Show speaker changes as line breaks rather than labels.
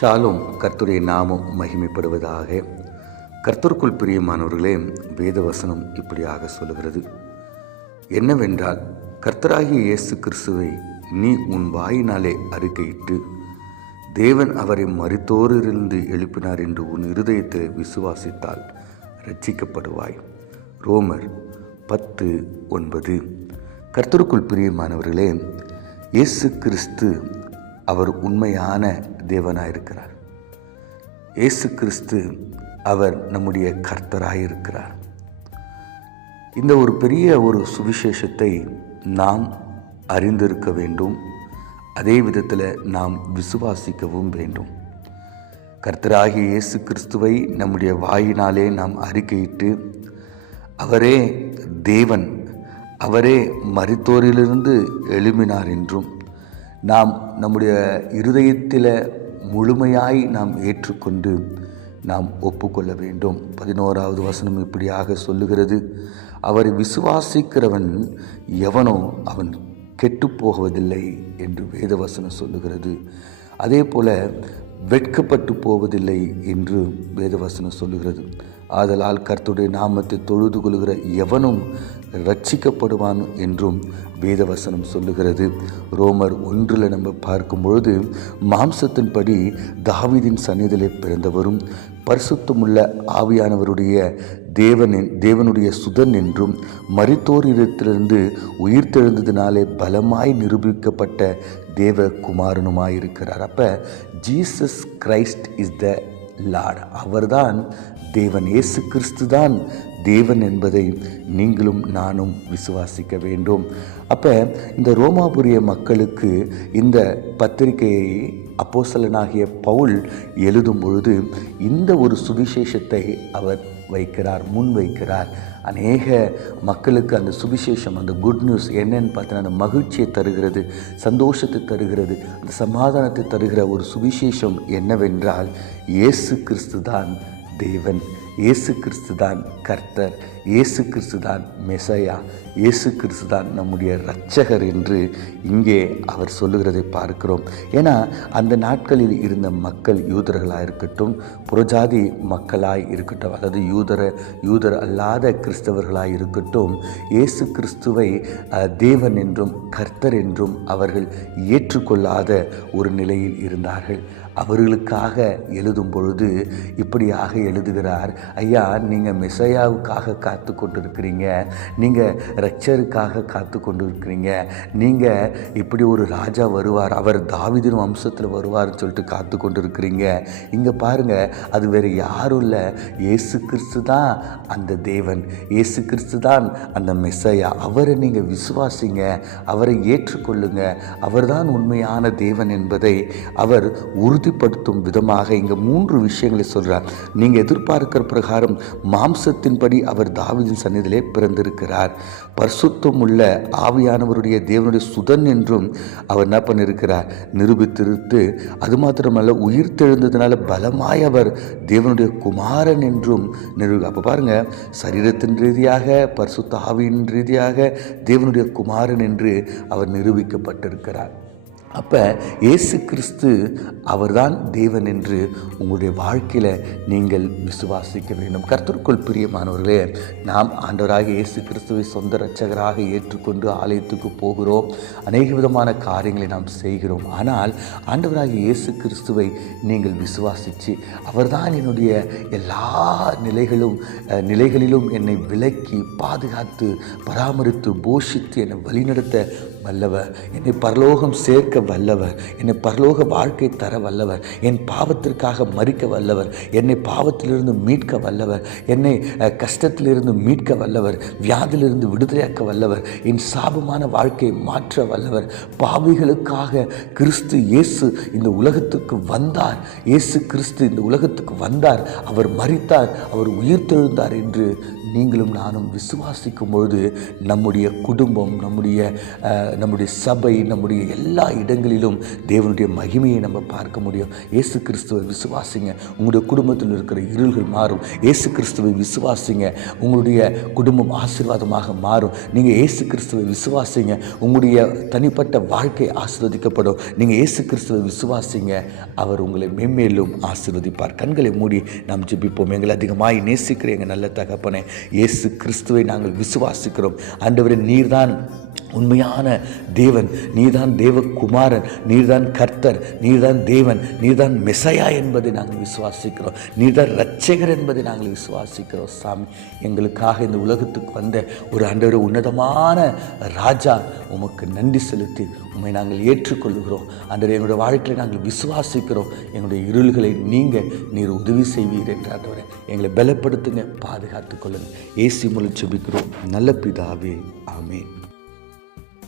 ஷாலும் கர்த்தருடைய நாமம் மகிமைப்படுவதாக. கர்த்தருக்குள் பிரியமானவர்களே வேதவசனம் இப்படியாக சொல்லுகிறது. என்னவென்றால் கர்த்தராகிய இயேசு கிறிஸ்துவை நீ உன் வாயினாலே அறிக்கையிட்டு தேவன் அவரை மறுத்தோரிலிருந்து எழுப்பினார் என்று உன் இருதயத்தில் விசுவாசித்தால் ரட்சிக்கப்படுவாய் ரோமர் பத்து ஒன்பது. கர்த்தருக்குள் பிரியமானவர்களே இயேசு கிறிஸ்து அவர் உண்மையான தேவனாயிருக்கிறார். இயேசு கிறிஸ்து அவர் நம்முடைய கர்த்தராயிருக்கிறார். இந்த ஒரு பெரிய ஒரு சுவிசேஷத்தை நாம் அறிந்திருக்க வேண்டும். அதே விதத்தில் நாம் விசுவாசிக்கவும் வேண்டும். கர்த்தராகிய இயேசு கிறிஸ்துவை நம்முடைய வாயினாலே நாம் அறிக்கையிட்டு அவரே தேவன் அவரே மரித்தோரிலிருந்து எழுமினார் என்றும் நாம் நம்முடைய இருதயத்தில் முழுமையாய் நாம் ஏற்றுக்கொண்டு நாம் ஒப்புக்கொள்ள வேண்டும். பதினோராவது வசனம் இப்படியாக சொல்லுகிறது. அவரை விசுவாசிக்கிறவன் எவனோ அவன் கெட்டு போவதில்லை என்று வேதவசனம் சொல்லுகிறது. அதே போல வெட்கப்பட்டு போவதில்லை என்று வேதவசனம் சொல்லுகிறது. ஆதலால் கர்த்துடைய நாமத்தை தொழுது கொள்கிற எவனும் ரட்சிக்கப்படுவான் என்றும் வேதவசனம் சொல்லுகிறது. ரோமர் ஒன்றில் நம்ம பார்க்கும் பொழுது மாம்சத்தின்படி தாவிதின் சந்நிதியிலே பிறந்தவரும் பரிசுத்தமுள்ள ஆவியானவருடைய தேவனின் தேவனுடைய சுதன் என்றும் மரித்தோரிடத்திலிருந்து உயிர்த்தெழுந்ததினாலே பலமாய் நிரூபிக்கப்பட்ட தேவ குமாரனுமாயிருக்கிறார் அப்போ Jesus Christ is the lord அவர்தான் தேவன் இயேசு கிறிஸ்து தான் தேவன் என்பதை நீங்களும் நானும் விசுவாசிக்க வேண்டும். அப்போ இந்த ரோமாபுரிய மக்களுக்கு இந்த பத்திரிகையை அப்போசலனாகிய பவுல் எழுதும் பொழுது இந்த ஒரு சுவிசேஷத்தை அவர் வைக்கிறார் முன் வைக்கிறார் அநேக மக்களுக்கு அந்த சுவிசேஷம் அந்த குட் நியூஸ் என்னன்னு பார்த்தீங்கன்னா அந்த மகிழ்ச்சியை தருகிறது சந்தோஷத்தை தருகிறது அந்த சமாதானத்தை தருகிற ஒரு சுவிசேஷம் என்னவென்றால் இயேசு கிறிஸ்து தான் தேவன். இயேசு கிறிஸ்து தான் கர்த்தர். இயேசு கிறிஸ்து தான் மெசையா. இயேசு கிறிஸ்து தான் நம்முடைய இரட்சகர் என்று இங்கே அவர் சொல்லுகிறதை பார்க்கிறோம். ஏன்னா அந்த நாட்களில் இருந்த மக்கள் யூதர்களாக இருக்கட்டும் புறஜாதி மக்களாய் இருக்கட்டும் அதாவது யூதர யூதர் அல்லாத கிறிஸ்தவர்களாய் இருக்கட்டும் இயேசு கிறிஸ்துவை தேவன் என்றும் கர்த்தர் என்றும் அவர்கள் ஏற்றுக்கொள்ளாத ஒரு நிலையில் இருந்தார்கள். அவர்களுக்காக எழுதும் பொழுது இப்படியாக எழுதுகிறார். ஐயா நீங்கள் மெசையாவுக்காக காத்து கொண்டிருக்கிறீங்க. நீங்கள் ரட்சருக்காக காத்து கொண்டிருக்கிறீங்க. நீங்கள் இப்படி ஒரு ராஜா வருவார். அவர் தாவிதின் வம்சத்தில் வருவார்னு சொல்லிட்டு காத்து கொண்டிருக்கிறீங்க. இங்கே பாருங்கள் அது வேறு யாரும் இல்லை. இயேசு கிறிஸ்து தான் அந்த தேவன். இயேசு கிறிஸ்து தான் அந்த மெஸ்ஸையா அவரை நீங்கள் விசுவாசிங்க. அவரை ஏற்றுக்கொள்ளுங்க. அவர்தான் உண்மையான தேவன் என்பதை அவர் உறுதிப்படுத்தும் விதமாக இங்கே மூன்று விஷயங்களை சொல்கிறார் நீங்கள் எதிர்பார்க்கிற பிரகாரம் மாம்சத்தின்படி அவர் தாவிதின் சன்னிதிலே பிறந்திருக்கிறார். பரிசுத்தம் உள்ள ஆவியானவருடைய தேவனுடைய சுதன் என்றும் அவர் என்ன பண்ணியிருக்கிறார் நிரூபித்திருத்து அது மாத்திரமல்ல உயிர் தெழுந்ததுனால பலமாய் அவர் தேவனுடைய குமாரன் என்றும் நிரூபி அப்போ பாருங்கள் சரீரத்தின் ரீதியாக பரிசுத்த ஆவியின் ரீதியாக தேவனுடைய குமாரன் என்று அவர் நிரூபிக்கப்பட்டிருக்கிறார். அப்போ இயேசு கிறிஸ்து அவர்தான் தேவன் என்று உங்களுடைய வாழ்க்கையில் நீங்கள் விசுவாசிக்க வேண்டும். கர்த்தருக்குள் பிரியமானவர்களே நாம் ஆண்டவராக இயேசு கிறிஸ்துவை சொந்த இரட்சகராக ஏற்றுக்கொண்டு ஆலயத்துக்கு போகிறோம். அநேக விதமான காரியங்களை நாம் செய்கிறோம். ஆனால் ஆண்டவராக இயேசு கிறிஸ்துவை நீங்கள் விசுவாசித்து அவர்தான் என்னுடைய எல்லா நிலைகளும் நிலைகளிலும் என்னை விலக்கி பாதுகாத்து பராமரித்து போஷித்து என்னை வழிநடத்த வல்லவர். என்னை பரலோகம் சேர்க்க வல்லவர். என்னை பரலோக வாழ்க்கை தர வல்லவர். என் பாவத்திற்காக மறிக்க வல்லவர். என்னை பாவத்திலிருந்து மீட்க வல்லவர். என்னை கஷ்டத்திலிருந்து மீட்க வல்லவர். வியாதியிலிருந்து விடுதலையாக்க வல்லவர். என் சாபமான வாழ்க்கையை மாற்ற வல்லவர். பாவிகளுக்காக கிறிஸ்து இயேசு இந்த உலகத்துக்கு வந்தார். இயேசு கிறிஸ்து இந்த உலகத்துக்கு வந்தார். அவர் மறித்தார் அவர் உயிர்த்தெழுந்தார் என்று நீங்களும் நானும் விசுவாசிக்கும் பொழுது நம்முடைய குடும்பம் நம்முடைய நம்முடைய சபை நம்முடைய எல்லா இடங்களிலும் தேவனுடைய மகிமையை நம்ம பார்க்க முடியும். ஏசு கிறிஸ்துவை விசுவாசிங்க. உங்களுடைய குடும்பத்தில் இருக்கிற இருள்கள் மாறும். ஏசு கிறிஸ்துவை விசுவாசிங்க. உங்களுடைய குடும்பம் ஆசீர்வாதமாக மாறும். நீங்கள் ஏசு கிறிஸ்துவை விசுவாசிங்க. உங்களுடைய தனிப்பட்ட வாழ்க்கை ஆசீர்வதிக்கப்படும். நீங்கள் ஏசு கிறிஸ்துவை விசுவாசிங்க. அவர் உங்களை மென்மேலும் ஆசீர்வதிப்பார். கண்களை மூடி நாம் ஜெபிப்போம். எங்களை அதிகமாக நேசிக்கிற எங்கள் நல்ல தகப்பனே இயேசு கிறிஸ்துவை நாங்கள் விசுவாசிக்கிறோம். ஆண்டவரே நீர்தான் உண்மையான தேவன் நீதான் தேவகுமாரன் நீர்தான் கர்த்தர் நீர்தான் தேவன் நீர்தான் மெசையா என்பதை நாங்கள் விசுவாசிக்கிறோம். நீர்தான் ரட்சகர் என்பதை நாங்கள் விசுவாசிக்கிறோம் சாமி. எங்களுக்காக இந்த உலகத்துக்கு வந்த ஒரு ஆண்டவர் உன்னதமான ராஜா உமக்கு நன்றி செலுத்தி உம்மை நாங்கள் ஏற்றுக்கொள்கிறோம். ஆண்டவர் எங்களுடைய வாழ்க்கையை நாங்கள் விசுவாசிக்கிறோம். எங்களுடைய இருள்களை நீங்கள் நீர் உதவி செய்வீர் என்று ஆண்டவரே. எங்களை பலப்படுத்துங்க பாதுகாத்துக் கொள்ளுங்கள் ஏசி மூலம் செபிக்கிறோம் நல்ல பிதாவே ஆமேன்.